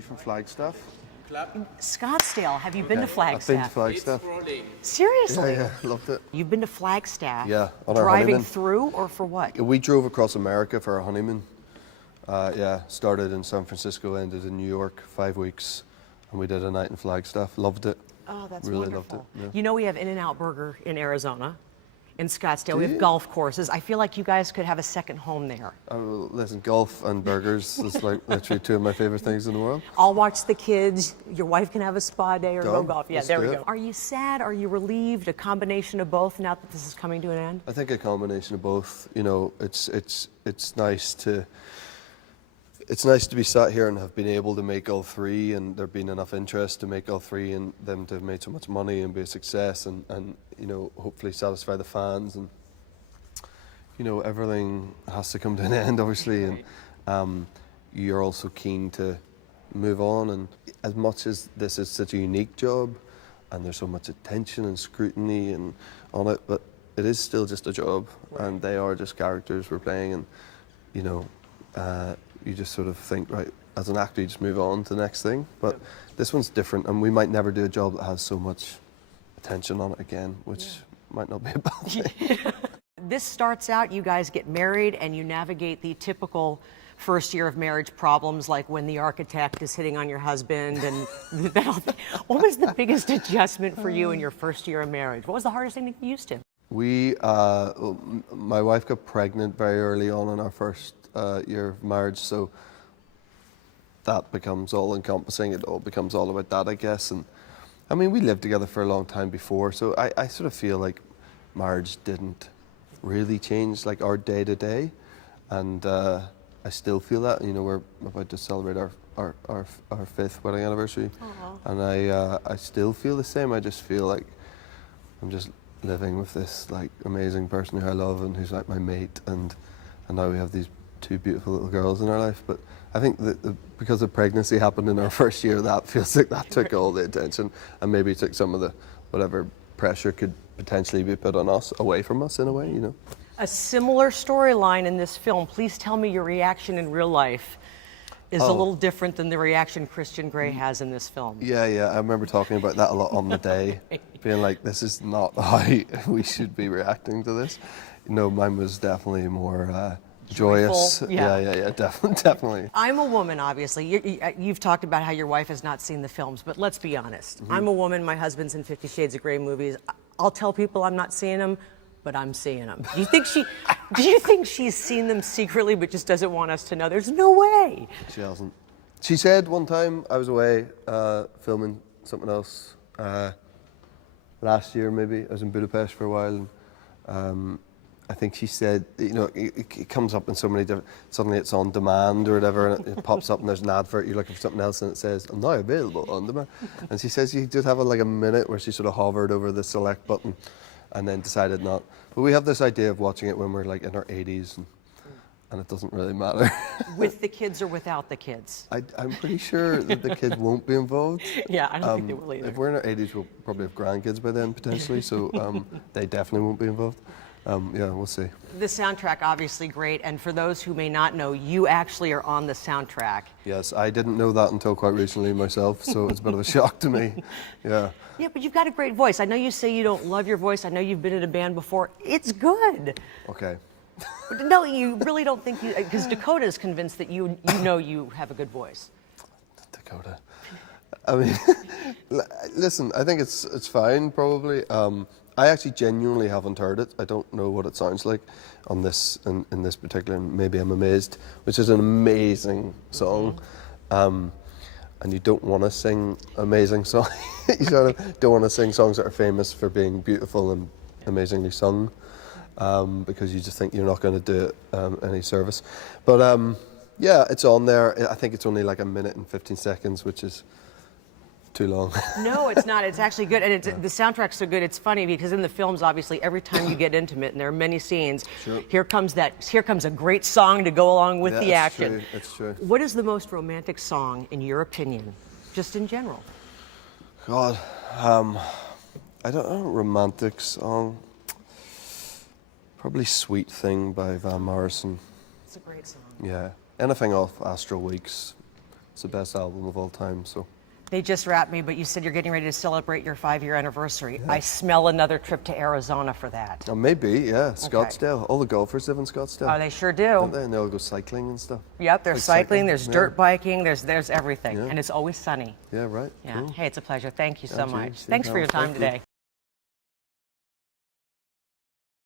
You from Flagstaff? Scottsdale. Have you been to Flagstaff? I've been to Flagstaff. Seriously? Yeah, loved it. You've been to Flagstaff? Yeah, on our driving honeymoon. through or for what? We drove across America for our honeymoon. Yeah, started in San Francisco, ended in New York, 5 weeks, and we did a night in Flagstaff. Loved it. Oh, that's really wonderful. Loved it. Yeah. You know, we have In-N-Out Burger in Arizona, in Scottsdale. We Do have you? golf courses. I feel like you guys could have a second home there. Listen, golf and burgers is like literally two of my favorite things in the world. I'll watch the kids. Your wife can have a spa day or go Done. golf. Yeah, Let's there we do go. it. Are you sad? Are you relieved? A combination of both now that this is coming to an end? I think a combination of both. You know, it's nice to be sat here and have been able to make all three, and there been enough interest to make all three, and them to have made so much money and be a success, and you know, hopefully satisfy the fans, and you know, everything has to come to an end, obviously, and you're also keen to move on. And as much as this is such a unique job, and there's so much attention and scrutiny and on it, but it is still just a job, and they are just characters we're playing, and you know, you just sort of think, right, as an actor, you just move on to the next thing. But this one's different, and we might never do a job that has so much attention on it again, which might not be a bad thing. This starts out, you guys get married and you navigate the typical first year of marriage problems, like when the architect is hitting on your husband and that whole thing. What was the biggest adjustment for you in your first year of marriage? What was the hardest thing to get used to? My wife got pregnant very early on in our first year of marriage, so that becomes all encompassing. It all becomes all about that, I guess. And I mean, we lived together for a long time before, so I sort of feel like marriage didn't really change like our day to day, and I still feel that. You know, we're about to celebrate our 5th wedding anniversary. Aww. And I still feel the same. I just feel like I'm just living with this like amazing person who I love and who's like my mate, and now we have these 2 beautiful little girls in our life. But I think that because the pregnancy happened in our first year, that feels like that took all the attention and maybe took some of the whatever pressure could potentially be put on us away from us in a way, you know. A similar storyline in this film. Please tell me your reaction in real life is a little different than the reaction Christian Grey has in this film. Yeah, I remember talking about that a lot on the day, being like, this is not how we should be reacting to this. You know, mine was definitely more joyous. Yeah, definitely. I'm a woman, obviously. You've talked about how your wife has not seen the films, but let's be honest. I'm a woman, my husband's in 50 Shades of Grey movies. I'll tell people I'm not seeing them, but I'm seeing them. Do you think she's seen them secretly but just doesn't want us to know? There's no way. She hasn't. She said one time I was away filming something else last year, maybe. I was in Budapest for a while, and I think she said, you know, it comes up in so many different, suddenly it's on demand or whatever, and it pops up and there's an advert, you're looking for something else and it says, I'm now available on demand. And she says you did have like a minute where she sort of hovered over the select button and then decided not. But we have this idea of watching it when we're like in our 80s, and it doesn't really matter. With the kids or without the kids? I'm pretty sure that the kids won't be involved. Yeah, I don't think they will either. If we're in our 80s, we'll probably have grandkids by then, potentially, so they definitely won't be involved. Yeah, we'll see. The soundtrack, obviously great, and for those who may not know, you actually are on the soundtrack. Yes, I didn't know that until quite recently myself, so it's a bit of a shock to me. Yeah. Yeah, but you've got a great voice. I know you say you don't love your voice. I know you've been in a band before. It's good. Okay. No, you really don't think you, because Dakota is convinced that you know you have a good voice. Dakota. I mean, listen, I think it's fine, probably. I actually genuinely haven't heard it. I don't know what it sounds like on this, in this particular, and maybe I'm amazed, which is an amazing song. And you don't want to sing amazing songs. You sort of don't want to sing songs that are famous for being beautiful and amazingly sung, because you just think you're not going to do it any service. But yeah, it's on there. I think it's only like 1 minute and 15 seconds, which is too long. No, it's not. It's actually good, and the soundtrack's so good. It's funny because in the films, obviously, every time you get intimate, and there are many scenes, sure, here comes a great song to go along with the action. That's true. What is the most romantic song, in your opinion, just in general? God, I don't know. Romantic song. Probably "Sweet Thing" by Van Morrison. It's a great song. Yeah. Anything off Astral Weeks. It's the best album of all time. So. They just wrapped me, but you said you're getting ready to celebrate your 5-year anniversary. Yeah. I smell another trip to Arizona for that. Oh, maybe, yeah. Scottsdale. All the golfers live in Scottsdale. Oh, they sure do. Don't they? And they all go cycling and stuff. Yep, there's like cycling, there's dirt biking, there's everything. Yeah. And it's always sunny. Yeah, right. Yeah. Cool. Hey, it's a pleasure. Thank you so much. James, Thanks for your time thank you. today.